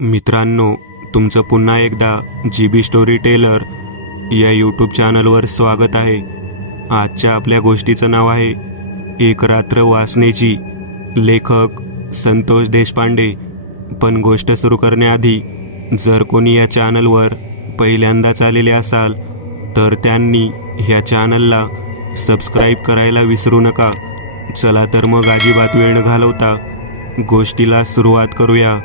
मित्रांनो, तुमचं पुन्हा एकदा GB स्टोरी टेलर या यूट्यूब चॅनलवर स्वागत आहे. आजच्या आपल्या गोष्टीचं नाव आहे एक रात्र वाचनेची. लेखक संतोष देशपांडे. पण गोष्ट सुरू करण्याआधी जर कोणी या चॅनलवर पहिल्यांदाच आलेले असाल तर त्यांनी ह्या चॅनलला सबस्क्राईब करायला विसरू नका. चला तर मग अजिबात वेळ न घालवता गोष्टीला सुरुवात करूया.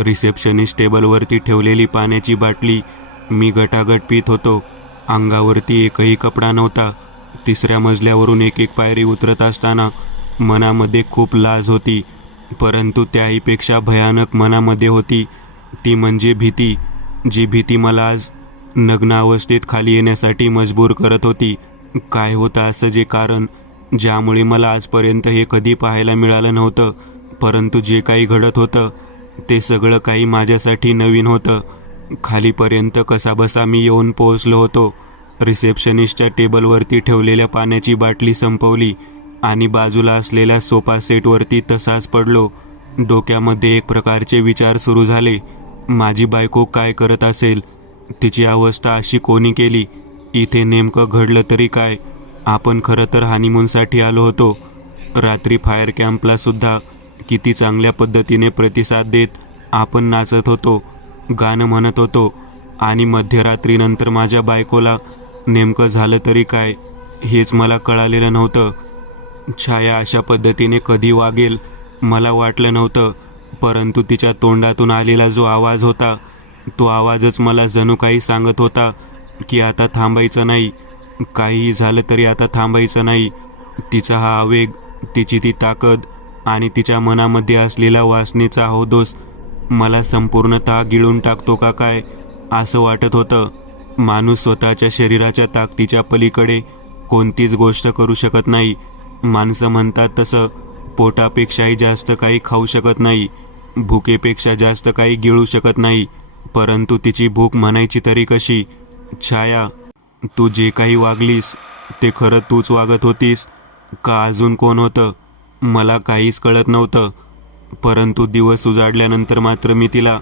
रिसेप्शनिस्ट टेबलवरती ठेवलेली पाण्याची बाटली मी गटागट पित होतो. अंगावरती एकही कपडा नव्हता. तिसऱ्या मजल्यावरून एक एक पायरी उतरत असताना मनामध्ये खूप लाज होती, परंतु त्याहीपेक्षा भयानक मनामध्ये होती ती म्हणजे भीती. जी भीती मला आज नग्न अवस्थेत खाली येण्यासाठी मजबूर करत होती. काय होतं असं जे कारण ज्यामुळे मला आजपर्यंत हे कधी पाहायला मिळालं नव्हतं, परंतु जे काही घडत होतं ते सगळं काही माझ्यासाठी नवीन होतं. खालीपर्यंत कसाबसा मी येऊन पोहोचलो होतो. रिसेप्शनिस्टच्या टेबलवरती ठेवलेल्या पाण्याची बाटली संपवली आणि बाजूला असलेल्या सोफा सेटवरती तसाच पडलो. डोक्यामध्ये एक प्रकारचे विचार सुरू झाले. माझी बायको काय करत असेल? तिची अवस्था अशी कोणी केली? इथे नेमकं घडलं तरी काय? आपण खरं तर हनीमूनसाठी आलो होतो. रात्री फायर कॅम्पला सुद्धा किती चांगल्या पद्धतीने प्रतिसाद देत आपण नाचत होतो, गाणं म्हणत होतो, आणि मध्यरात्रीनंतर माझ्या बायकोला नेमकं झालं तरी काय हेच मला कळालेलं नव्हतं. छाया अशा पद्धतीने कधी वागेल मला वाटलं नव्हतं, परंतु तिच्या तोंडातून आलेला जो आवाज होता तो आवाजच मला जणू काही सांगत होता की आता थांबायचं नाही. काहीही झालं तरी आता थांबायचं नाही. तिचा हा आवेग, तिची ती ताकद आणि तिच्या मनामध्ये असलेला वासनेचा अहोदोस मला संपूर्णतः गिळून टाकतो का काय असं वाटत होतं. माणूस स्वतःच्या शरीराच्या ताकदीच्या पलीकडे कोणतीच गोष्ट करू शकत नाही. माणसं म्हणतात तसं पोटापेक्षाही जास्त काही खाऊ शकत नाही, भुकेपेक्षा जास्त काही गिळू शकत नाही, परंतु तिची भूक म्हणायची तरी कशी? छाया, तू जे काही वागलीस ते खरं तूच वागत होतीस का अजून कोण होतं? मला काहीच कळत नव्हतं. परंतु दिवस उजाडल्यानंतर मात्र मी तिला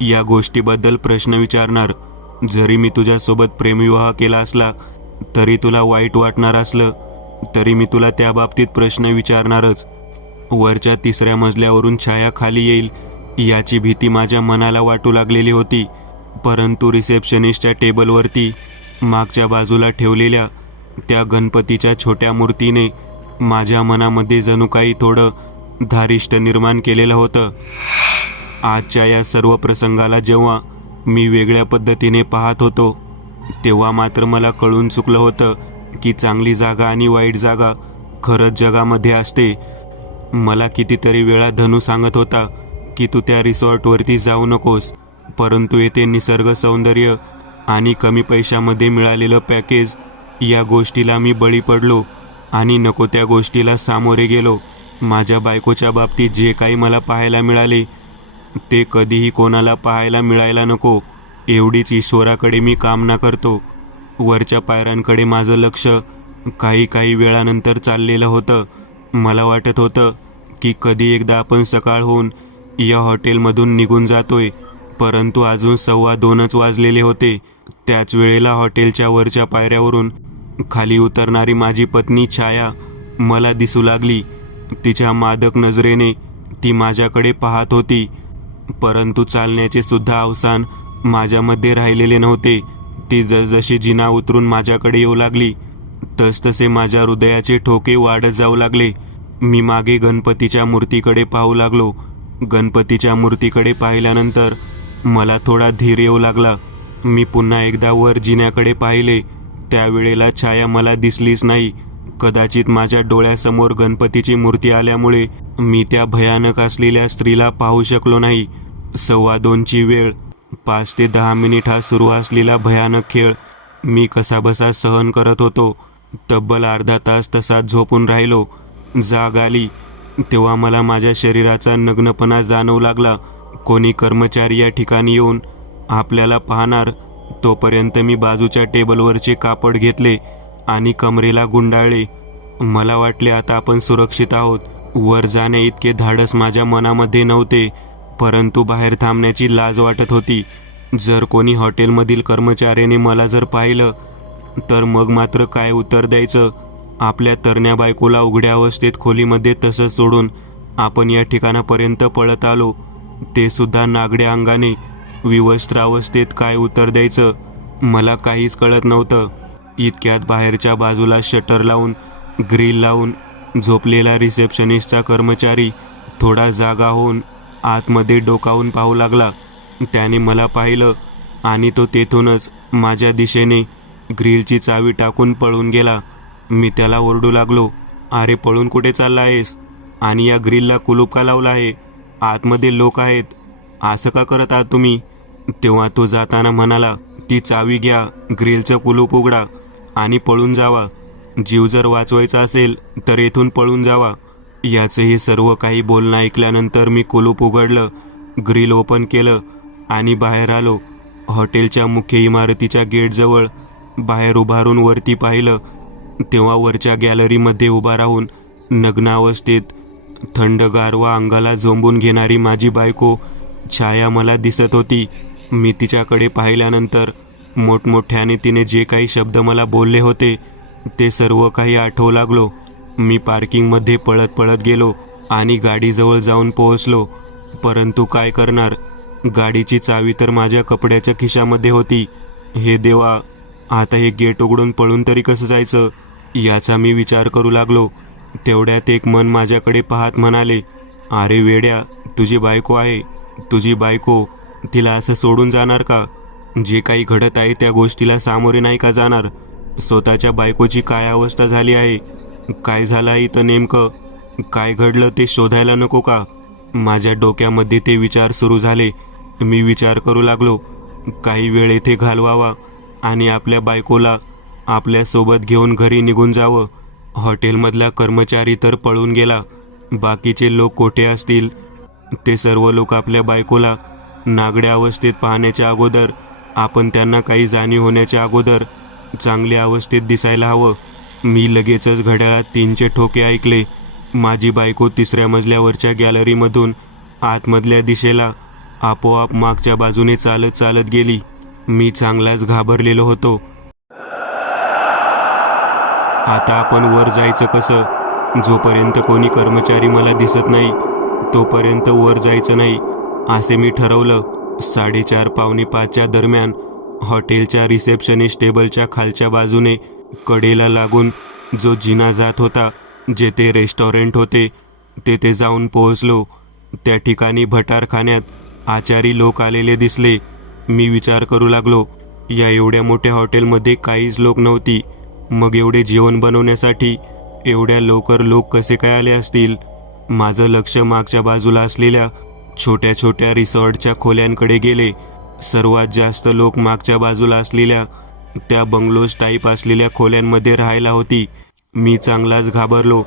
या गोष्टीबद्दल प्रश्न विचारणार. जरी मी तुझ्यासोबत प्रेमविवाह केला असला तरी तुला वाईट वाटणार असलं तरी मी तुला त्या बाबतीत प्रश्न विचारणारच. वरच्या तिसऱ्या मजल्यावरून छाया खाली येईल याची भीती माझ्या मनाला वाटू लागलेली होती, परंतु रिसेप्शनिस्टच्या टेबलवरती मागच्या बाजूला ठेवलेल्या त्या गणपतीच्या छोट्या मूर्तीने माझ्या मनामध्ये जणू काही थोडं धारिष्ट निर्माण केलेलं होतं. आजच्या या सर्व प्रसंगाला जेव्हा मी वेगळ्या पद्धतीने पाहत होतो तेव्हा मात्र मला कळून चुकलं होतं की चांगली जागा आणि वाईट जागा खरंच जगामध्ये असते. मला कितीतरी वेळा धनू सांगत होता की तू त्या रिसॉर्टवरती जाऊ नकोस, परंतु येथे निसर्ग सौंदर्य आणि कमी पैशामध्ये मिळालेलं पॅकेज या गोष्टीला मी बळी पडलो आणि नको त्या गोष्टीला सामोरे गेलो. माझ्या बायकोच्या बाबतीत जे काही मला पाहायला मिळाले ते कधीही कोणाला पाहायला मिळायला नको एवढीच ईश्वराकडे मी कामना करतो. वरच्या पायऱ्यांकडे माझं लक्ष काही वेळानंतर चाललेलं होतं. मला वाटत होतं की कधी एकदा आपण सकाळ होऊन या हॉटेलमधून निघून जातोय, परंतु अजून 2:15 वाजलेले होते. त्याच वेळेला हॉटेलच्या वरच्या पायऱ्यावरून खाली उतरणारी माझी पत्नी छाया मला दिसू लागली. तिच्या मादक नजरेने ती माझ्याकडे पाहत होती, परंतु चालण्याचे सुद्धा अवसान माझ्यामध्ये राहिलेले नव्हते. ती जसजशी जिना उतरून माझ्याकडे येऊ लागली तसतसे माझ्या हृदयाचे ठोके वाढत जाऊ लागले. मी मागे गणपतीच्या मूर्तीकडे पाहू लागलो. गणपतीच्या मूर्तीकडे पाहिल्यानंतर मला थोडा धीर येऊ लागला. मी पुन्हा एकदा वर जिन्याकडे पाहिले. त्यावेळेला छाया मला दिसलीच नाही. कदाचित माझ्या डोळ्यासमोर गणपतीची मूर्ती आल्यामुळे मी त्या भयानक असलेल्या स्त्रीला पाहू शकलो नाही. 2:15ची वेळ. 5 ते 10 मिनिट हा सुरू असलेला भयानक खेळ मी कसाबसा सहन करत होतो. तब्बल अर्धा तास तसाच झोपून राहिलो. जाग आली तेव्हा मला माझ्या शरीराचा नग्नपणा जाणवू लागला. कोणी कर्मचारी या ठिकाणी येऊन आपल्याला पाहणार तोपर्यंत मी बाजूच्या टेबलवरचे कापड घेतले आणि कमरेला गुंडाळले. मला वाटले आता आपण सुरक्षित आहोत. वर जाणे इतके धाडस माझ्या मनामध्ये नव्हते, परंतु बाहेर थांबण्याची लाज वाटत होती. जर कोणी हॉटेलमधील कर्मचाऱ्याने मला जर पाहिलं तर मग मात्र काय उत्तर द्यायचं. आपल्या तरण्या बायकोला उघड्या अवस्थेत खोलीमध्ये तसंच सोडून आपण या ठिकाणापर्यंत पळत आलो, ते सुद्धा नागड्या अंगाने. विवस्त्र अवस्थेत काय उत्तर द्यायचं मला काहीच कळत नव्हतं. इतक्यात बाहेरच्या बाजूला शटर लावून ग्रिल लावून झोपलेला रिसेप्शनिस्टचा कर्मचारी थोडा जागा होऊन आतमध्ये डोकावून पाहू लागला. त्याने मला पाहिलं आणि तो तेथूनच माझ्या दिशेने ग्रिलची चावी टाकून पळून गेला. मी त्याला ओरडू लागलो, अरे पळून कुठे चालला आहेस? आणि या ग्रिलला कुलूप का लावला आहे? आतमध्ये लोक आहेत, असं का करत आहात तुम्ही? तेव्हा तो जाताना म्हणाला, ती चावी घ्या, ग्रिलचं कुलूप उघडा आणि पळून जावा. जीव जर वाचवायचा असेल तर येथून पळून जावा. याचं हे सर्व काही बोलणं ऐकल्यानंतर मी कुलूप उघडलं, ग्रिल ओपन केलं आणि बाहेर आलो. हॉटेलच्या मुख्य इमारतीच्या गेटजवळ बाहेर उभारून वरती पाहिलं तेव्हा वरच्या गॅलरीमध्ये उभा राहून नग्न अवस्थेत थंडगार व अंगाला झोंबून घेणारी माझी बायको छाया मला दिसत होती. मी तिच्याकडे पाहिल्यानंतर मोठमोठ्याने तिने जे काही शब्द मला बोलले होते ते सर्व काही आठवू लागलो. मी पार्किंगमध्ये पळत पळत गेलो आणि गाडीजवळ जाऊन पोहोचलो. परंतु काय करणार, गाडीची चावी तर माझ्या कपड्याच्या खिशामध्ये होती. हे देवा, आता हे गेट उघडून पळून तरी कसं जायचं याचा मी विचार करू लागलो. तेवढ्यात एक मन माझ्याकडे पाहत म्हणाले, अरे वेड्या, तुझी बायको आहे, तुझी बायको, तिला असं सोडून जाणार का? जे काही घडत आहे त्या गोष्टीला सामोरे नाही का जाणार? स्वतःच्या बायकोची काय अवस्था झाली आहे, काय झालं आहे इथं नेमकं, काय घडलं ते शोधायला नको का? माझ्या डोक्यामध्ये ते विचार सुरू झाले. मी विचार करू लागलो, काही वेळ येथे घालवावा आणि आपल्या बायकोला आपल्यासोबत घेऊन घरी निघून जावं. हॉटेलमधला कर्मचारी तर पळून गेला, बाकीचे लोक कोठे असतील? ते सर्व लोक आपल्या बायकोला नागड्या अवस्थेत पाहण्याच्या अगोदर, आपण त्यांना काही जाणीव होण्याच्या अगोदर चांगल्या अवस्थेत दिसायला हवं. मी लगेचच घड्याळात 3चे ठोके ऐकले. माझी बायको 3ऱ्या मजल्यावरच्या गॅलरीमधून आतमधल्या दिशेला आपोआप मागच्या बाजूने चालत चालत गेली. मी चांगलाच घाबरलेलो होतो. आता आपण वर जायचं कसं? जोपर्यंत कोणी कर्मचारी मला दिसत नाही तोपर्यंत वर जायचं नाही असे मी ठरवलं. 4:30 पावणे 5च्या दरम्यान हॉटेलच्या रिसेप्शनिस्ट टेबलच्या खालच्या बाजूने कडेला लागून जो जिना जात होता, जेथे रेस्टॉरंट होते, तेथे जाऊन पोहोचलो. त्या ठिकाणी भटारखान्यात आचारी लोक आलेले दिसले. मी विचार करू लागलो, या एवढ्या मोठ्या हॉटेलमध्ये काहीच लोक नव्हती, मग एवढे जेवण बनवण्यासाठी एवढ्या लवकर लोक कसे काय आले असतील? माझं लक्ष मागच्या बाजूला असलेल्या छोट्या छोट्या रिसॉर्टच्या खोल्यांकडे गेले. सर्वात जास्त लोक मागच्या बाजूला असलेल्या त्या बंगलोज टाईप असलेल्या खोल्यांमध्ये राहायला होती. मी चांगलाच घाबरलो.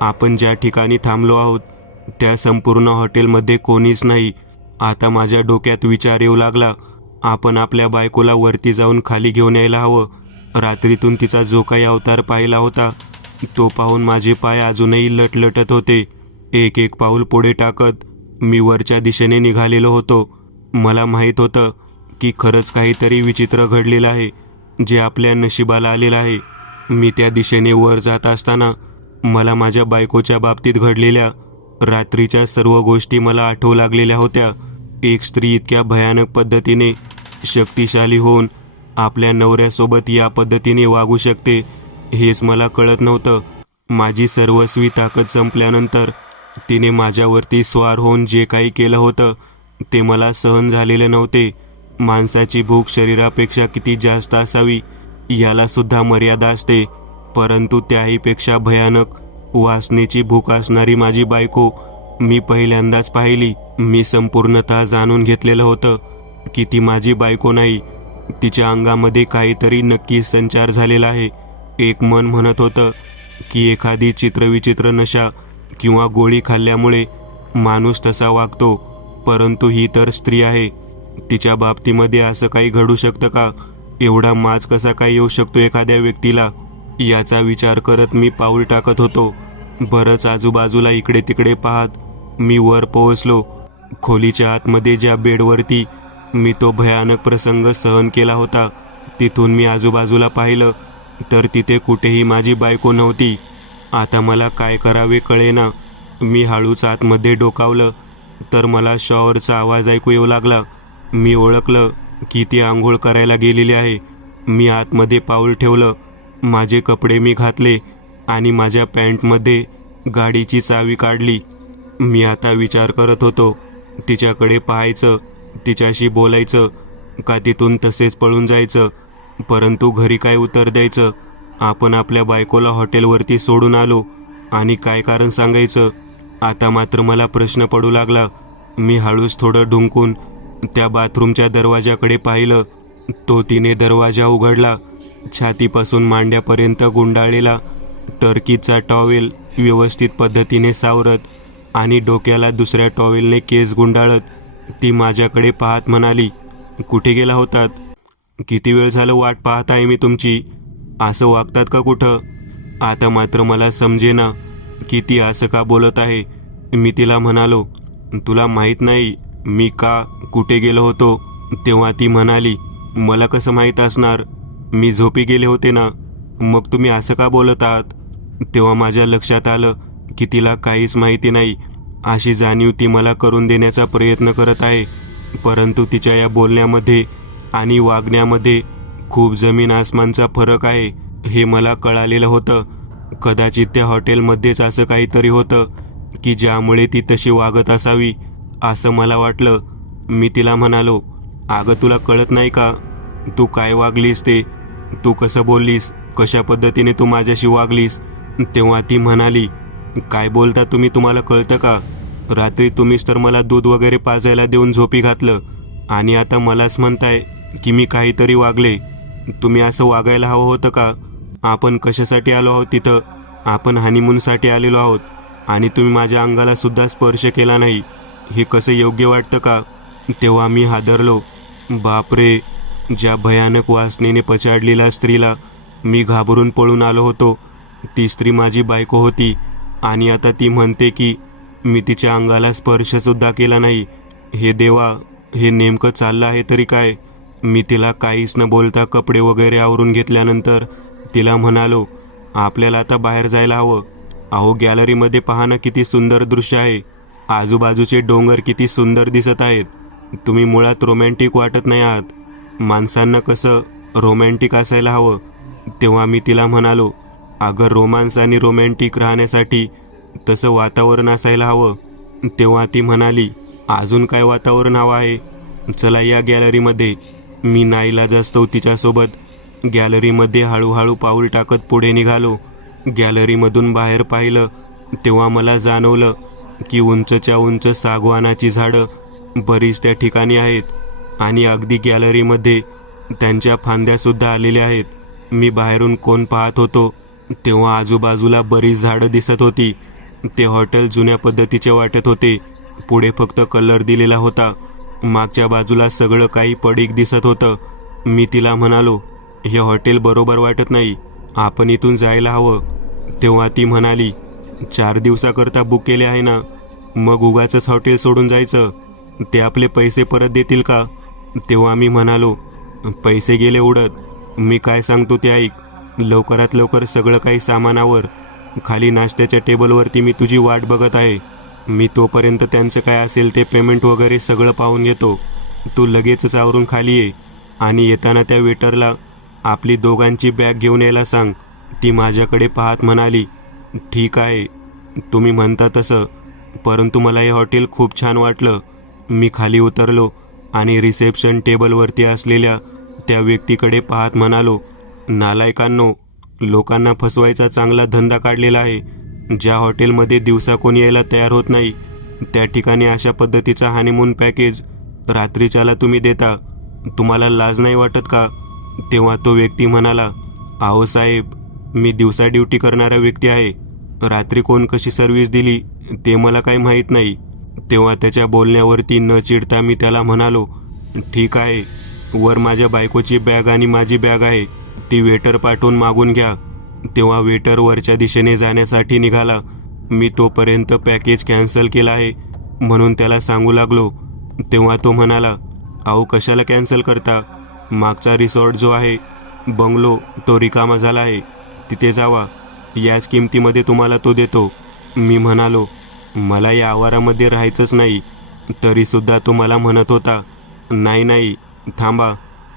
आपण ज्या ठिकाणी थांबलो आहोत त्या संपूर्ण हॉटेलमध्ये कोणीच नाही. आता माझ्या डोक्यात विचार येऊ लागला, आपण आपल्या बायकोला वरती जाऊन खाली घेऊन यायला हवं. रात्रीतून तिचा जो काही अवतार पाहिला होता तो पाहून माझे पाय अजूनही लटलटत होते. एक एक पाऊल पुढे टाकत मी वरच्या दिशेने निघालेलो होतो. मला माहीत होतं की खरंच काहीतरी विचित्र घडलेलं आहे, जे आपल्या नशिबाला आलेलं आहे. मी त्या दिशेने वर जात असताना मला माझ्या बायकोच्या बाबतीत घडलेल्या रात्रीच्या सर्व गोष्टी मला आठवू लागलेल्या होत्या. एक स्त्री इतक्या भयानक पद्धतीने शक्तिशाली होऊन आपल्या नवऱ्यासोबत या पद्धतीने वागू शकते हेच मला कळत नव्हतं. माझी सर्वस्वी ताकद संपल्यानंतर तिने माझ्यावरती स्वार होऊन जे काही केलं होतं ते मला सहन झालेले नव्हते. माणसाची भूक शरीरापेक्षा किती जास्त असावी याला सुद्धा मर्यादा असते, परंतु त्याहीपेक्षा भयानक वासनेची भूक असणारी माझी बायको मी पहिल्यांदाच पाहिली. मी संपूर्णतः जाणून घेतलेलं होतं की ती माझी बायको नाही, तिच्या अंगामध्ये काहीतरी नक्की संचार झालेला आहे. एक मन म्हणत होतं की एखादी चित्रविचित्र नशा किंवा गोळी खाल्ल्यामुळे माणूस तसा वागतो, परंतु ही तर स्त्री आहे. तिच्या बाबतीमध्ये असं काही घडू शकतं का? एवढा माज कसा काय येऊ शकतो एखाद्या व्यक्तीला? याचा विचार करत मी पाऊल टाकत होतो. बरंच आजूबाजूला इकडे तिकडे पाहत मी वर पोहोचलो. खोलीच्या आतमध्ये ज्या बेडवरती मी तो भयानक प्रसंग सहन केला होता, तिथून मी आजूबाजूला पाहिलं तर तिथे कुठेही माझी बायको नव्हती. आता मला काय करावे कळेना. मी हळूच आतमध्ये डोकावलं तर मला शॉवरचा आवाज ऐकू येऊ लागला. मी ओळखलं की ती आंघोळ करायला गेलेली आहे. मी आतमध्ये पाऊल ठेवलं. माझे कपडे मी घातले आणि माझ्या पॅन्टमध्ये गाडीची चावी काढली. मी आता विचार करत होतो, तिच्याकडे पाहायचं, तिच्याशी बोलायचं का तिथून तसेच पळून जायचं. परंतु घरी काय उत्तर द्यायचं? आपण आपल्या बायकोला हॉटेलवरती सोडून आलो आणि काय कारण सांगायचं? आता मात्र मला प्रश्न पडू लागला. मी हळूच थोडं ढुंकून त्या बाथरूमच्या दरवाजाकडे पाहिलं. तो तिने दरवाजा उघडला. छातीपासून मांड्यापर्यंत गुंडाळलेला टर्कीचा टॉवेल व्यवस्थित पद्धतीने सावरत आणि डोक्याला दुसऱ्या टॉवेलने केस गुंडाळत ती माझ्याकडे पाहत म्हणाली, कुठे गेला होतात? किती वेळ झालं वाट पाहत आहे मी तुमची. असं वागतात का कुठं? आता मात्र मला समजेना की ती असं का बोलत आहे. मी तिला म्हणालो, तुला माहीत नाही मी का कुठे गेलो होतो? तेव्हा ती म्हणाली, मला कसं माहीत असणार? मी झोपी गेले होते ना. मग तुम्ही असं का बोलत आहात? तेव्हा माझ्या लक्षात आलं की तिला काहीच माहिती नाही अशी जाणीव ती मला करून देण्याचा प्रयत्न करत आहे. परंतु तिच्या या बोलण्यामध्ये आणि वागण्यामध्ये खूप जमीन आसमानचा फरक आहे हे मला कळालेलं होतं. कदाचित त्या हॉटेलमध्येच असं काहीतरी होतं की ज्यामुळे ती तशी वागत असावी असं मला वाटलं. मी तिला म्हणालो, अगं तुला कळत नाही का तू काय वागलीस ते? तू कसं बोललीस, कशा पद्धतीने तू माझ्याशी वागलीस? तेव्हा ती म्हणाली, काय बोलता तुम्ही, तुम्हाला कळतं का? रात्री तुम्हीच तर मला दूध वगैरे पाजायला देऊन झोपी घातलं आणि आता मलाच म्हणताय की मी काहीतरी वागले. तुम्ही असं वागायला हवं होतं का? आपण कशासाठी आलो आहोत तिथं? आपण हनीमूनसाठी आलेलो आहोत आणि तुम्ही माझ्या अंगाला सुद्धा स्पर्श केला नाही. हे कसं योग्य वाटतं का? तेव्हा मी हादरलो. बापरे, ज्या भयानक वासनेने पछाडलेल्या स्त्रीला मी घाबरून पळून आलो होतो, ती स्त्री माझी बायको होती आणि आता ती म्हणते की मी तिच्या अंगाला स्पर्शसुद्धा केला नाही. हे देवा, हे नेमकं चाललं आहे तरी काय? मी तिला काहीच न बोलता कपडे वगैरे आवरून घेतल्यानंतर तिला म्हणालो, आपल्याला आता बाहेर जायला हवं. अहो, गॅलरीमध्ये पहा ना, किती सुंदर दृश्य आहे. आजूबाजूचे डोंगर किती सुंदर दिसत आहेत. तुम्ही मुळात रोमॅन्टिक वाटत नाही आहात. माणसांना कसं रोमॅन्टिक असायला हवं. तेव्हा मी तिला म्हणालो, अगं रोमांस आणि रोमॅन्टिक राहण्यासाठी तसं वातावरण असायला हवं. तेव्हा ती म्हणाली, अजून काय वातावरण हवं आहे? चला या गॅलरीमध्ये. मी नाईलाजास्तव तिच्यासोबत गॅलरीमध्ये हळूहळू पाऊल टाकत पुढे निघालो. गॅलरीमधून बाहेर पाहिलं तेव्हा मला जाणवलं की उंचच्या उंच सागवानाची झाडं बरीच त्या ठिकाणी आहेत आणि अगदी गॅलरीमध्ये त्यांच्या फांद्यासुद्धा आलेल्या आहेत. मी बाहेरून कोण पाहत होतो तेव्हा आजूबाजूला बरीच झाडं दिसत होती. ते हॉटेल जुन्या पद्धतीचे वाटत होते. पुढे फक्त कलर दिलेला होता. मागच्या बाजूला सगळं काही पडीक दिसत होतं. मी तिला म्हणालो, हे हॉटेल बरोबर वाटत नाही, आपण इथून जायला हवं. तेव्हा ती म्हणाली, 4 दिवसाकरता बुक केले आहे ना, मग उगाचच हॉटेल सोडून जायचं? ते आपले पैसे परत देतील का? तेव्हा मी म्हणालो, पैसे गेले उडत. मी काय सांगतो ते ऐक. लवकरात लवकर सगळं काही सामानावर. खाली नाश्त्याच्या टेबलवरती मी तुझी वाट बघत आहे. मी तोपर्यंत त्यांचं काय असेल ते पेमेंट वगैरे सगळं पाहून घेतो. तू लगेचच आवरून खाली ये आणि येताना त्या वेटरला आपली दोघांची बॅग घेऊन यायला सांग. ती माझ्याकडे पाहत म्हणाली, ठीक आहे, तुम्ही म्हणता तसं. परंतु मला हे हॉटेल खूप छान वाटलं. मी खाली उतरलो आणि रिसेप्शन टेबलवरती असलेल्या त्या व्यक्तीकडे पाहत म्हणालो, नालायकांनो, लोकांना फसवायचा चांगला धंदा काढलेला आहे. ज्या हॉटेलमध्ये दिवसा कोणी यायला तयार होत नाही त्या ठिकाणी अशा पद्धतीचा हनीमून पॅकेज रात्रीच्याला तुम्ही देता. तुम्हाला लाज नाही वाटत का? तेव्हा तो व्यक्ती म्हणाला, अहो साहेब, मी दिवसा ड्युटी करणारा व्यक्ती आहे रात्री कोण कशी सर्व्हिस दिली ते मला काही माहीत नाही. तेव्हा त्याच्या बोलण्यावरती न चिडता मी त्याला म्हणालो, ठीक आहे, वर माझ्या बायकोची बॅग आणि माझी बॅग आहे, ती वेटर पाठवून मागून घ्या. तेव्हा वेटर वरच्या दिशेने जाण्यासाठी निघाला. मी तोपर्यंत पॅकेज कॅन्सल केलं आहे म्हणून त्याला सांगू लागलो. तेव्हा तो म्हणाला, अहो कशाला कॅन्सल करता, मागचा रिसॉर्ट जो आहे बंगलो तो रिकामा झाला आहे, तिथे जावा, याच किमतीमध्ये तुम्हाला तो देतो. मी म्हणालो, मला या आवारामध्ये राहायचंच नाही. तरीसुद्धा तो मला म्हणत होता, नाही नाही थांबा,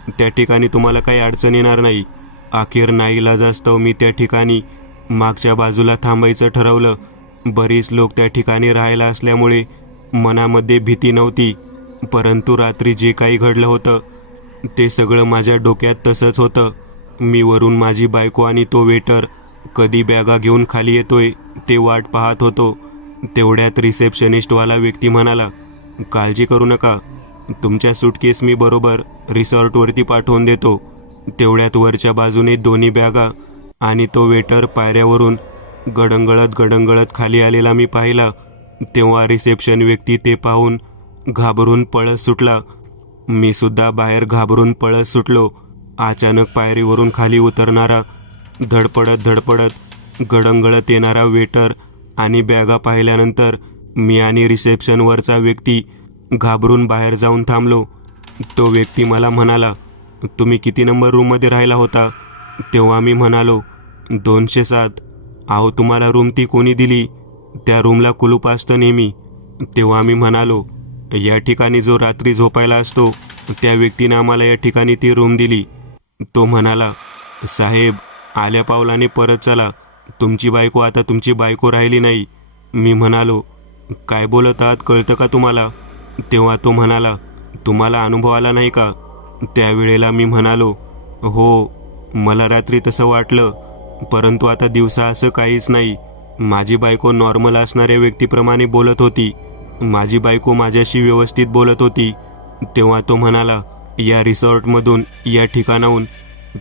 त्या ठिकाणी तुम्हाला काही अडचण येणार नाही. अखेर नाईलाजास्तव मी त्या ठिकाणी मागच्या बाजूला थांबायचं ठरवलं. बरीच लोक त्या ठिकाणी राहायला असल्यामुळे मनामध्ये भीती नव्हती, परंतु रात्री जे काही घडलं होतं ते सगळं माझ्या डोक्यात तसंच होतं. मी वरून माझी बायको आणि तो वेटर कधी बॅगा घेऊन खाली येतोय ते वाट पाहत होतो. तेवढ्यात रिसेप्शनिस्टवाला व्यक्ती म्हणाला, काळजी करू नका, तुमच्या सूटकेस मी बरोबर रिसॉर्टवरती पाठवून देतो. तेवढ्यात वरच्या बाजूने दोन्ही बॅगा आणि तो वेटर पायऱ्यावरून गडंगळत खाली आलेला मी पाहिला. तेव्हा रिसेप्शन व्यक्ती ते पाहून घाबरून पळत सुटला. मी सुद्धा बाहेर घाबरून पळत सुटलो. अचानक पायरीवरून खाली उतरणारा, धडपडत गडंगळत येणारा वेटर आणि बॅगा पाहिल्यानंतर मी आणि रिसेप्शनवरचा व्यक्ती घाबरून बाहेर जाऊन थांबलो. तो व्यक्ती मला म्हणाला, तुम्ही किती नंबर रूममध्ये राहिला होता? तेव्हा मी म्हणालो, 207. अहो तुम्हाला रूम ती कोणी दिली? त्या रूमला कुलूप असतं नेहमी. तेव्हा मी म्हणालो, या ठिकाणी जो रात्री झोपायला असतो त्या व्यक्तीने आम्हाला या ठिकाणी ती रूम दिली. तो म्हणाला, साहेब आल्या पावलाने परत चला, तुमची बायको आता तुमची बायको राहिली नाही. मी म्हणालो, काय बोलत आहात, कळतं का तुम्हाला? तेव्हा तो म्हणाला, तुम्हाला अनुभव आला नाही का? त्यावेळेला मी म्हणालो, हो मला रात्री तसं वाटलं, परंतु आता दिवसा असं काहीच नाही. माझी बायको नॉर्मल असणाऱ्या व्यक्तीप्रमाणे बोलत होती. माझी बायको माझ्याशी व्यवस्थित बोलत होती. तेव्हा तो म्हणाला, या रिसॉर्टमधून, या ठिकाणाहून,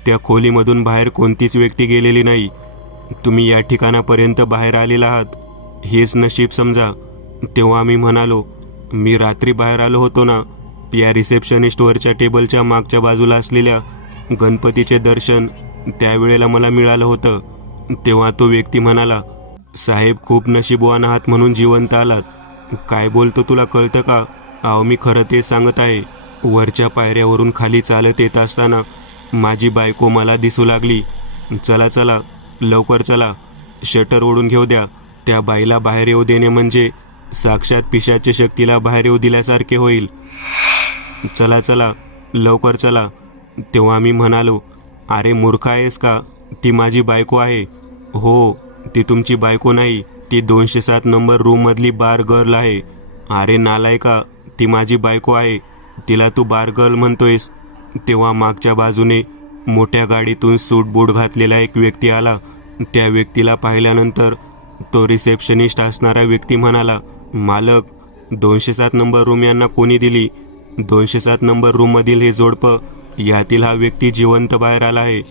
त्या खोलीमधून बाहेर कोणतीच व्यक्ती गेलेली नाही. तुम्ही या ठिकाणापर्यंत बाहेर आलेला आहात, हेच नशीब समजा. तेव्हा मी म्हणालो, मी रात्री बाहेर आलो होतो ना, या रिसेप्शनिस्टवरच्या टेबलच्या मागच्या बाजूला असलेल्या गणपतीचे दर्शन त्यावेळेला मला मिळालं होतं. तेव्हा तो व्यक्ती म्हणाला, साहेब खूप नशीबवान आहात म्हणून जिवंत आलात. काय बोलतो तुला कळतं का? अहो मी खरं तेच सांगत आहे. वरच्या पायऱ्यावरून खाली चालत येत असताना माझी बायको मला दिसू लागली. चला चला लवकर चला, शटर ओढून घेऊ द्या. त्या बाईला बाहेर येऊ देणे म्हणजे साक्षात पिशाची शक्तीला बाहेर येऊ दिल्यासारखे होईल. चला चला लवकर चला. तेव्हा मी म्हणालो, अरे मूर्ख आहेस का? ती माझी बायको आहे. हो ती तुमची बायको नाही, ती 207 नंबर रूममधली बार गर्ल आहे. अरे नालायका, ती माझी बायको आहे, तिला तू बार गर्ल म्हणतोयस. तेव्हा मागच्या बाजूने मोठ्या गाडीतून सूट बूट घातलेला एक व्यक्ती आला. त्या व्यक्तीला पाहिल्यानंतर तो रिसेप्शनिस्ट असणारा व्यक्ती म्हणाला, मालक 207 नंबर रूम यांना कोणी दिली? 207 नंबर रूममधील हे जोडपं, यातील हा व्यक्ती जिवंत बाहेर आला आहे.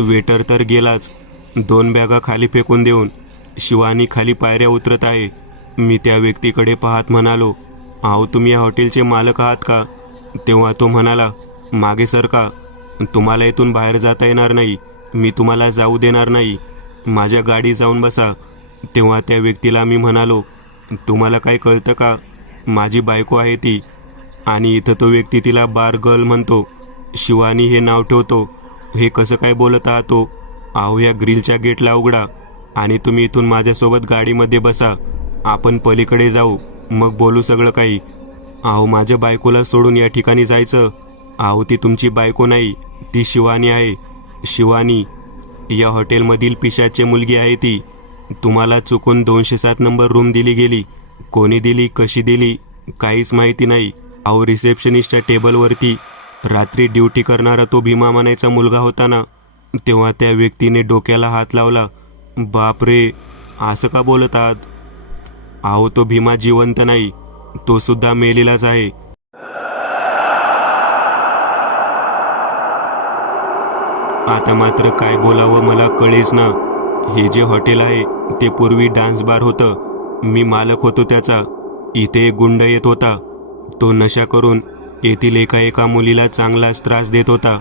वेटर तर गेलाच, 2 बॅगा खाली फेकून देऊन शिवानी खाली पायऱ्या उतरत आहे. मी त्या व्यक्तीकडे पाहत म्हणालो, अहो तुम्ही या हॉटेलचे मालक आहात का? तेव्हा तो म्हणाला, मागे सरका, तुम्हाला इथून बाहेर जाता येणार नाही, मी तुम्हाला जाऊ देणार नाही, माझ्या गाडी जाऊन बसा. तेव्हा त्या व्यक्तीला मी म्हणालो, तुम्हाला काय कळतं का? माझी बायको आहे ती, आणि इथं तो व्यक्ती तिला बार गर्ल म्हणतो, शिवानी हे नाव ठेवतो. हे कसं काय बोलत आहात तो? अहो या ग्रिलच्या गेटला उघडा आणि तुम्ही इथून माझ्यासोबत गाडीमध्ये बसा, आपण पलीकडे जाऊ, मग बोलू सगळं काही. अहो माझ्या बायकोला सोडून या ठिकाणी जायचं? अहो ती तुमची बायको नाही, ती शिवानी आहे. शिवानी या हॉटेलमधील पिशाची मुलगी आहे ती. तुम्हाला चुकून 207 नंबर रूम दिली गेली. कोणी दिली, कशी दिली, काहीच माहिती नाही. अहो रिसेप्शनिस्टच्या टेबलवरती रात्री ड्युटी करणारा तो भीमा म्हणायचा मुलगा होता ना. तेव्हा त्या व्यक्तीने डोक्याला हात लावला. बाप रे, असं का बोलत आहात? अहो तो भीमा जिवंत नाही, तो सुद्धा मेलेलाच आहे. आता मात्र काय बोलावं मला कळेच ना. हे जे हॉटेल आहे ते पूर्वी डान्स बार होतं. मी मालक होतो त्याचा. इथे एक गुंड येत होता. तो नशा करून येथील एका मुलीला चांगलाच त्रास देत होता.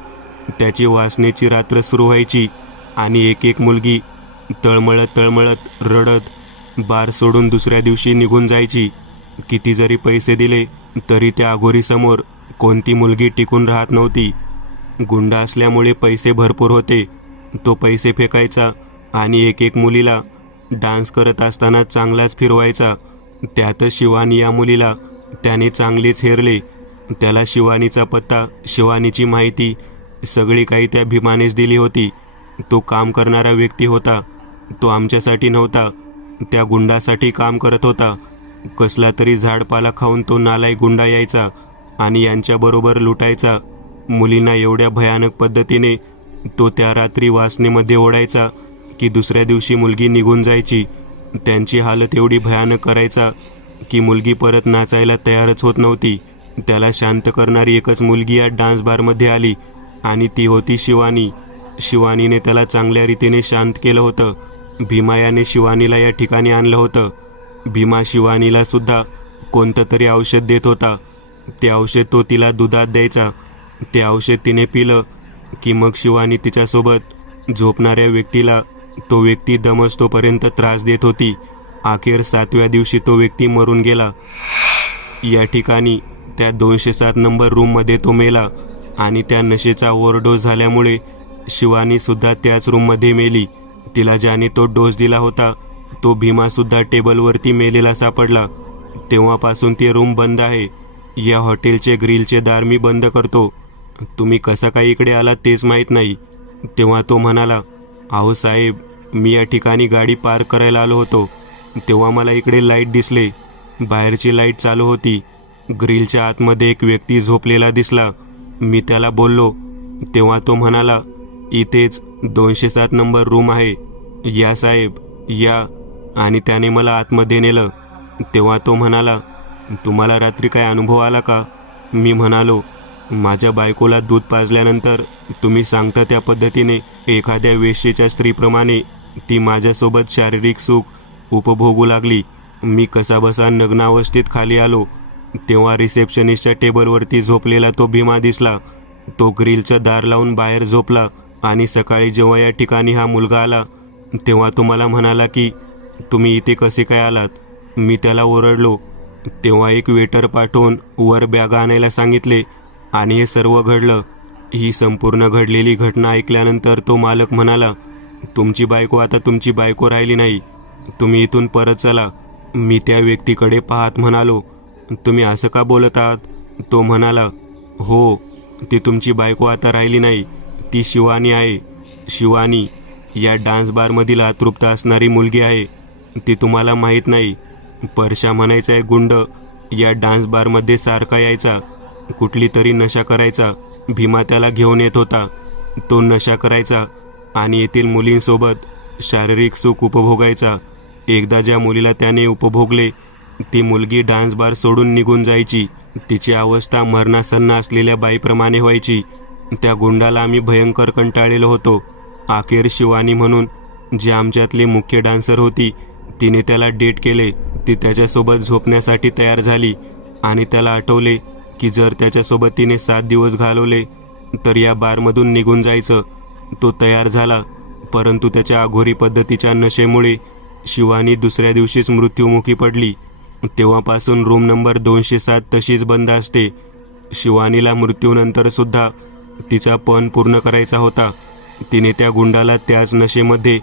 त्याची वासनेची रात्र सुरू व्हायची आणि एक मुलगी तळमळत रडत बार सोडून दुसऱ्या दिवशी निघून जायची. किती जरी पैसे दिले तरी त्या अघोरीसमोर कोणती मुलगी टिकून राहत नव्हती. गुंड असल्यामुळे पैसे भरपूर होते. तो पैसे फेकायचा आणि एक मुलीला डान्स करत असताना चांगलाच फिरवायचा. त्यातच शिवानी या मुलीला त्याने चांगलेच हेरले. त्याला शिवानीचा पत्ता, शिवानीची माहिती सगळी काही त्या भीमानेच दिली होती. तो काम करणारा व्यक्ती होता. तो आमच्यासाठी नव्हता, त्या गुंडासाठी काम करत होता. कसला तरी झाडपाला खाऊन तो नालायक गुंडा यायचा आणि यांच्याबरोबर लुटायचा. मुलींना एवढ्या भयानक पद्धतीने तो त्या रात्री वासनेमध्ये ओढायचा की दुसऱ्या दिवशी मुलगी निघून जायची. त्यांची हालत एवढी भयानक करायचा की मुलगी परत नाचायला तयारच होत नव्हती. त्याला शांत करणारी एकच मुलगी या डान्स बारमध्ये आली आणि ती होती शिवानी. शिवानीने त्याला चांगल्या रीतीने शांत केलं होतं. भीमा याने शिवानीला या ठिकाणी आणलं होतं. भीमा शिवानीला सुद्धा कोणतं तरी औषध देत होता. ते औषध तो तिला दुधात द्यायचा. ते औषध तिने पिलं की मग शिवानी तिच्यासोबत झोपणाऱ्या व्यक्तीला तो व्यक्ती दमस्तोपर्यंत त्रास देत होती. अखेर 7व्या दिवशी तो व्यक्ती मरून गेला. या ठिकाणी त्या 207 नंबर रूममध्ये तो मेला आणि त्या नशेचा ओव्हरडोस झाल्यामुळे शिवानीसुद्धा त्याच रूममध्ये मेली. तिला ज्याने तो डोस दिला होता तो भीमासुद्धा टेबलवरती मेलेला सापडला. तेव्हापासून ते रूम बंद आहे. या हॉटेलचे ग्रिलचे दार मी बंद करतो. तुम्ही कसा काय इकडे आला तेच माहीत नाही. तेव्हा तो म्हणाला, अहो साहेब, मी या ठिकाणी गाडी पार्क करायला आलो होतो. तेव्हा मला इकडे लाईट दिसले. बाहेरची लाईट चालू होती. ग्रिलच्या आतमध्ये एक व्यक्ती झोपलेला दिसला. मी त्याला बोललो. तेव्हा तो म्हणाला, इथेच 207 नंबर रूम आहे, या साहेब या. आणि त्याने मला आतमध्ये नेलं. तेव्हा तो म्हणाला, तुम्हाला रात्री काय अनुभव आला का? मी म्हणालो, माझ्या बायकोला दूध पाजल्यानंतर तुम्ही सांगता त्या पद्धतीने एखाद्या वेश्येच्या स्त्रीप्रमाणे ती माझ्यासोबत शारीरिक सुख उपभोगू लागली. मी कसाबसा नग्नावस्थेत खाली आलो. तेव्हा रिसेप्शनिस्टच्या टेबलवरती झोपलेला तो भीमा दिसला. तो ग्रिलचं दार लावून बाहेर झोपला आणि सकाळी जेव्हा या ठिकाणी हा मुलगा आला तेव्हा तो मला म्हणाला की तुम्ही इथे कसे काय आलात? मी त्याला ओरडलो. तेव्हा एक वेटर पाठवून वर बॅगा आणायला सांगितले आणि हे सर्व घडलं. ही संपूर्ण घडलेली घटना ऐकल्यानंतर तो मालक म्हणाला, तुमची बायको आता तुमची बायको राहिली नाही. तुम्ही इथून परत चला. मी त्या व्यक्तीकडे पाहत म्हणालो, तुम्ही असं का बोलत आहात? तो म्हणाला, हो, ती तुमची बायको आता राहिली नाही. ती शिवानी आहे. शिवानी या डान्स बारमधील अतृप्त असणारी मुलगी आहे. ती तुम्हाला माहीत नाही. परशा म्हणायचा एक गुंड या डान्स बारमध्ये सारखा यायचा. कुठली तरी नशा करायचा. भीमा त्याला घेऊन येत होता. तो नशा करायचा आणि येथील मुलींसोबत शारीरिक सुख उपभोगायचा. एकदा ज्या मुलीला त्याने उपभोगले ती मुलगी डान्स बार सोडून निघून जायची. तिची अवस्था मरणासन्न असलेल्या बाईप्रमाणे व्हायची. त्या गुंडाला आम्ही भयंकर कंटाळलेलो होतो. अखेर शिवानी म्हणून जी आमच्यातली मुख्य डान्सर होती तिने त्याला डेट केले. ती त्याच्यासोबत झोपण्यासाठी तयार झाली आणि त्याला आठवले की जर त्याच्यासोबत तिने 7 दिवस घालवले तर या बारमधून निघून जायचं. तो तयार झाला, परंतु त्याच्या अघोरी पद्धतीच्या नशेमुळे शिवानी दुसऱ्या दिवशीच मृत्युमुखी पडली. तेव्हापासून रूम नंबर 207 तशीच बंद असते. शिवानीला मृत्यूनंतरसुद्धा तिचा पण पूर्ण करायचा होता. तिने त्या गुंडाला त्याच नशेमध्ये,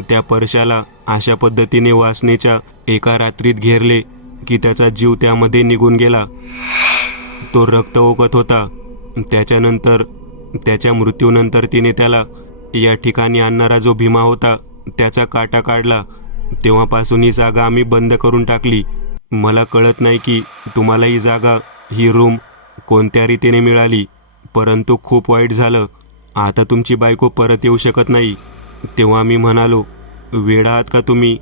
त्या परशाला अशा पद्धतीने वासनेच्या एका रात्रीत घेरले की त्याचा जीव त्यामध्ये निघून गेला. तो रक्त ओकत होता. त्याच्यानंतर त्याच्या मृत्यूनंतर तिने त्याला या ठिकाणी आणणारा जो भीमा होता त्याचा काटा काढला. तेव्हापासून ही जागा आम्ही बंद करून टाकली. मला कळत नाही की तुम्हाला ही जागा, ही रूम कोणत्या रीतीने मिळाली, परंतु खूप वाईट झालं. आता तुमची बायको परत येऊ शकत नाही. तेव्हा मी म्हणालो, वेडा आहात का तुम्ही?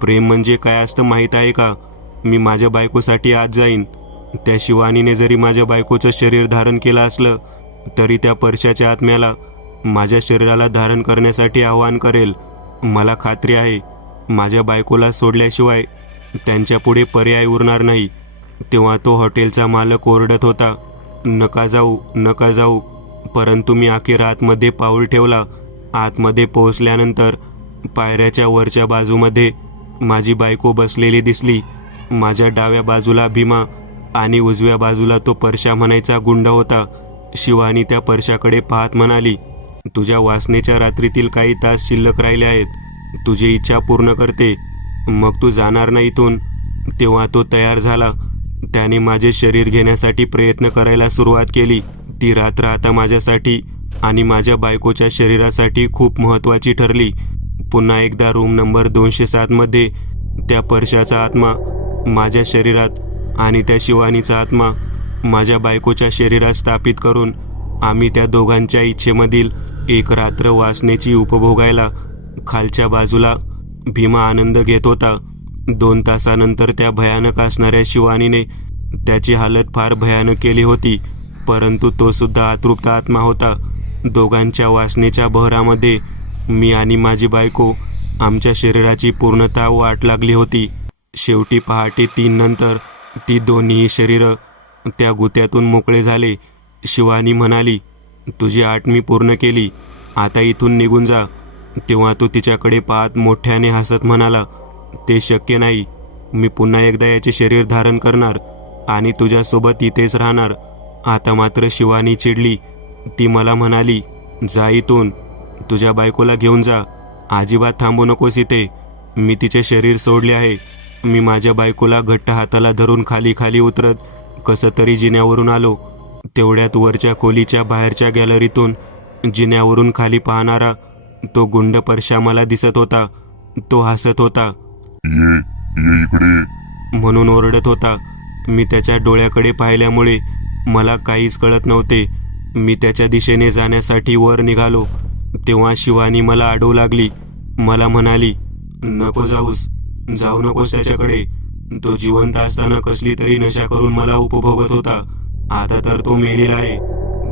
प्रेम म्हणजे काय असतं माहीत आहे का? मी माझ्या बायकोसाठी आज जाईन. त्या शिवानीने जरी माझ्या बायकोचं शरीर धारण केलं असलं तरी त्या परशाच्या आत्म्याला माझ्या शरीराला धारण करण्यासाठी आवाहन करेल. मला खात्री आहे माझ्या बायकोला सोडल्याशिवाय त्यांच्यापुढे पर्याय उरणार नाही. तेव्हा तो हॉटेलचा मालक ओरडत होता, नका जाऊ, नका जाऊ. परंतु मी अखेर आतमध्ये पाऊल ठेवला. आतमध्ये पोहोचल्यानंतर पायऱ्याच्या वरच्या बाजूमध्ये माझी बायको बसलेली दिसली. माझ्या डाव्या बाजूला भीमा आणि उजव्या बाजूला तो परशा म्हणायचा गुंड होता. शिवानी त्या परशाकडे पाहत म्हणाली, तुझ्या वासनेच्या रात्रीतील काही तास शिल्लक राहिले आहेत. तुझी इच्छा पूर्ण करते, मग तू जाणार नाही इथून. तेव्हा तो तयार झाला. त्याने माझे शरीर घेण्यासाठी प्रयत्न करायला सुरुवात केली. ती रात्र आता माझ्यासाठी आणि माझ्या बायकोच्या शरीरासाठी खूप महत्त्वाची ठरली. पुन्हा एकदा रूम नंबर 207मध्ये त्या परशाचा आत्मा माझ्या शरीरात आणि त्या शिवानीचा आत्मा माझ्या बायकोच्या शरीरात स्थापित करून आम्ही त्या दोघांच्या इच्छेमधील एक रात्र वासनेची उपभोगायला खालच्या बाजूला भीमा आनंद घेत होता. 2 तासानंतर त्या भयानक असणाऱ्या शिवानीने त्याची हालत फार भयानक केली होती, परंतु तो सुद्धा अतृप्त आत्मा होता. दोघांच्या वासनेच्या बहरामध्ये मी आणि माझी बायको आमच्या शरीराची पूर्णतः वाट लागली होती. शेवटी पहाटे 3 नंतर ती दोन्ही शरीरं त्या गुत्यातून मोकळे झाले. शिवानी म्हणाली, तुझी आट मी पूर्ण केली, आता इथून निघून जा. तेव्हा तो तिच्याकडे पाहत मोठ्याने हसत म्हणाला, ते शक्य नाही. मी पुन्हा एकदा याचे शरीर धारण करणार आणि तुझ्यासोबत इथेच राहणार. आता मात्र शिवानी चिडली. ती मला म्हणाली, जा इथून, तुझ्या बायकोला घेऊन जा, अजिबात थांबू नकोस इथे. मी तिचे शरीर सोडले आहे. मी माझ्या बायकोला घट्ट हाताला धरून खाली खाली उतरत कसं तरी जिन्यावरून आलो. तेवढ्यात वरच्या खोलीच्या बाहेरच्या गॅलरीतून जिन्यावरून खाली पाहणारा तो गुंड परशा मला दिसत होता. तो हसत होता, ये इकडे म्हणून ओरडत होता. मी त्याच्या डोळ्याकडे पाहिल्यामुळे मला काहीच कळत नव्हते. मी त्याच्या दिशेने जाण्यासाठी वर निघालो. तेव्हा शिवानी मला अडवू लागली. मला म्हणाली, नको जाऊस, जाऊ नकोस त्याच्याकडे. तो जिवंत असताना कसली तरी नशा करून मला उपभोगत होता. आता तर तो मेलेला आहे.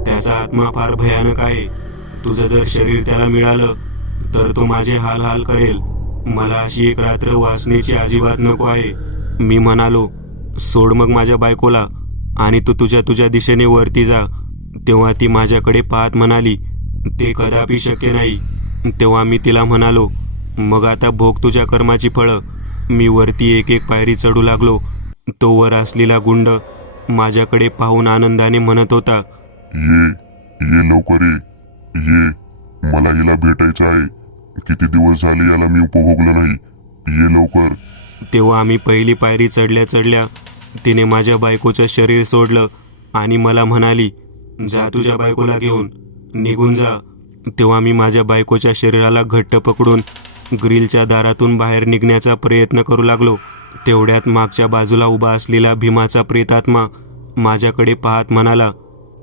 त्याचा आत्मा फार भयानक आहे. तुझं जर शरीर त्याला मिळालं तर तो माझे हाल हाल करेल. मला अशी एक रात्र वासनेची अजिबात नको आहे. मी म्हणालो, सोड मग माझ्या बायकोला आणि तू तुझ्या दिशेने वरती जा. तेव्हा ती माझ्याकडे पाहत म्हणाली, ते कदापि शक्य नाही. तेव्हा मी तिला म्हणालो, मग आता भोग तुझ्या कर्माची फळं. मी वरती एक एक पायरी चढू लागलो. तो वर असलेला गुंड माझ्याकडे पाहून आनंदाने म्हणत होता, ये लवकर ये, मला हिला भेटायचं आहे. किती दिवस झाले याला मी उपभोगलं नाही. ये लवकर. तेव्हा आम्ही पहिली पायरी चढल्या चढल्या तिने माझ्या बायकोचं शरीर सोडलं आणि मला म्हणाली, जा तुझ्या बायकोला घेऊन, निघून जा. तेव्हा मी माझ्या बायकोच्या शरीराला घट्ट पकडून ग्रिलच्या दारातून बाहेर निघण्याचा प्रयत्न करू लागलो. तेवढ्यात मागच्या बाजूला उभा असलेला भीमाचा प्रेतात्मा माझ्याकडे पाहत म्हणाला,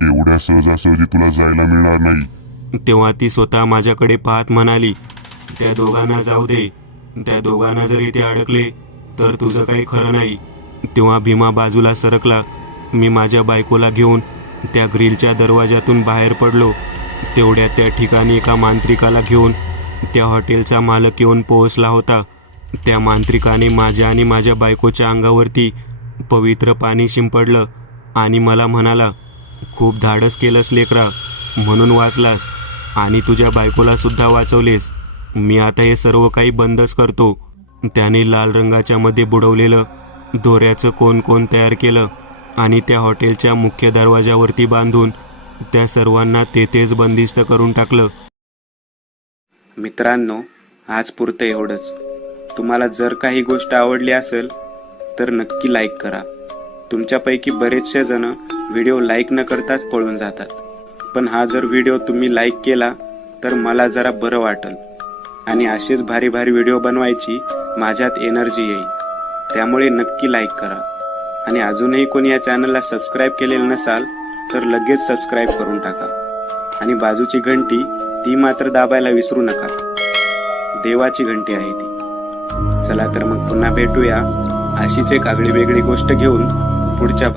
एवढ्या सहजासहजी तुला जायला मिळणार नाही. तेव्हा ती स्वतः माझ्याकडे पाहत म्हणाली, त्या दोघांना जाऊ दे. त्या दोघांना जर इथे अडकले तर तुझं काही खरं नाही. तेव्हा भीमा बाजूला सरकला. मी माझ्या बायकोला घेऊन त्या ग्रिलच्या दरवाजातून बाहेर पडलो. तेवढ्या त्या ठिकाणी एका मांत्रिकाला घेऊन त्या हॉटेलचा मालक येऊन पोहोचला होता. त्या मांत्रिकाने माझ्या आणि माझ्या बायकोच्या अंगावरती पवित्र पाणी शिंपडलं आणि मला म्हणाला, खूप धाडस केलंस लेकरा, म्हणून वाचलास आणि तुझ्या बायकोला सुद्धा वाचवलेस. मी आता हे सर्व काही बंदच करतो. त्याने लाल रंगाच्या मध्ये बुडवलेलं दोऱ्याचं कोन तयार केलं आणि त्या हॉटेलच्या मुख्य दरवाजावरती बांधून त्या सर्वांना तेथेच बंदिस्त करून टाकलं. मित्रांनो, आज पुरतं एवढंच. तुम्हाला जर काही गोष्ट आवडली असेल तर नक्की लाईक करा. तुमच्यापैकी बरेचसे जण व्हिडिओ लाईक न करताच पळून जातात, पण हा जर व्हिडिओ तुम्ही लाईक केला तर मला जरा बरं वाटेल आणि असेच भारी भारी व्हिडिओ बनवायची माझ्यात एनर्जी येईल. त्यामुळे नक्की लाईक करा आणि अजूनही कोणी या चॅनलला सबस्क्राईब केलेलं नसाल तर लगेच सबस्क्राईब करून टाका आणि बाजूची घंटी ती मात्र दाबायला विसरू नका. देवाची घंटी आहे ती. चला तर मग पुन्हा भेटूया अशीच एक आगळी वेगळी गोष्ट घेऊन पुढच्या